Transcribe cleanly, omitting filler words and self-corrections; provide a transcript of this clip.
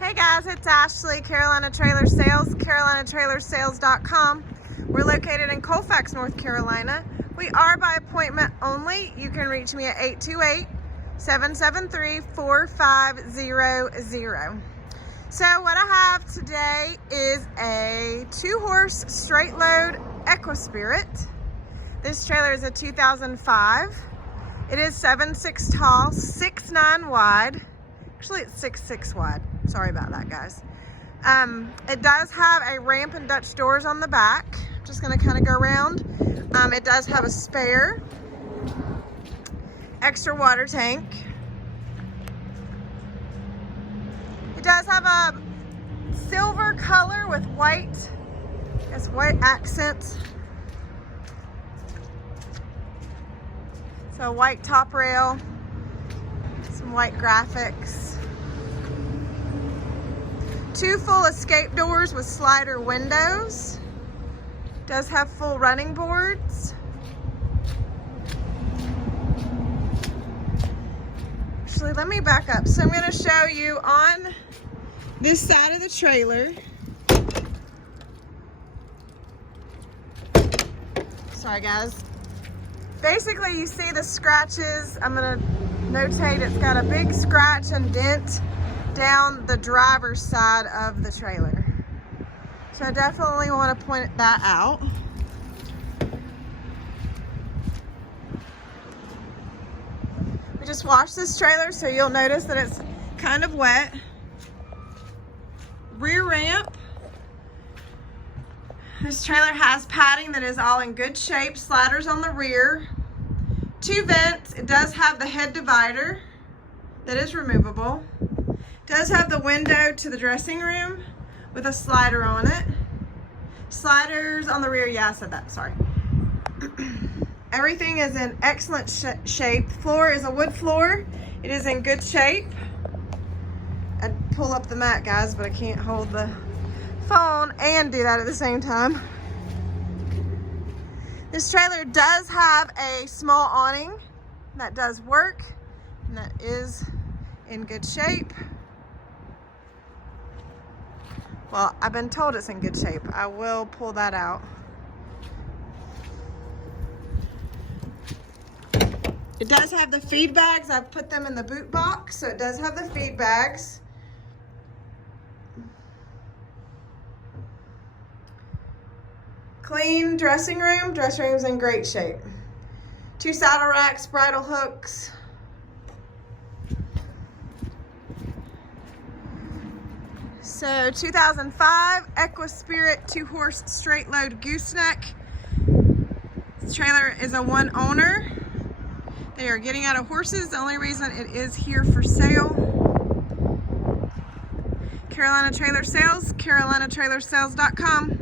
Hey guys, it's Ashley, Carolina Trailer Sales, carolinatrailersales.com. We're located in Colfax, North Carolina. We are by appointment only. You can reach me at 828-773-4500. So what I have today is a 2-horse straight load Equispirit. This trailer is a 2005. It is 7'6" tall, 6'9" wide. Actually, it's 6'6" wide. Sorry about that, guys. It does have a ramp and Dutch doors on the back. I'm just gonna kind of go around. It does have a spare, extra water tank. It does have a silver color with white, it's white accents. So white top rail, some white graphics. 2 full escape doors with slider windows. Does have full running boards. Actually, let me back up. So I'm going to show you on this side of the trailer. Sorry guys. Basically you see the scratches. I'm going to notate it's got a big scratch and dent down the driver's side of the trailer. So I definitely want to point that out. We just washed this trailer, so you'll notice that it's kind of wet. Rear ramp. This trailer has padding that is all in good shape. Sliders on the rear. 2 vents. It does have the head divider that is removable. Does have the window to the dressing room with a slider on it. Sliders on the rear. Yeah, I said that. Sorry. Everything is in excellent shape. The floor is a wood floor. It is in good shape. I'd pull up the mat, guys, but I can't hold the phone and do that at the same time. This trailer does have a small awning that does work, and that is in good shape. Well, I've been told it's in good shape. I will pull that out. It does have the feed bags. I've put them in the boot box, so it does have the feed bags. Clean dressing room. Dressing room's in great shape. 2 saddle racks, bridle hooks. So 2005 Equispirit 2-horse straight load gooseneck. This trailer is a 1 owner. They are getting out of horses. The only reason it is here for sale. Carolina Trailer Sales, carolinatrailersales.com.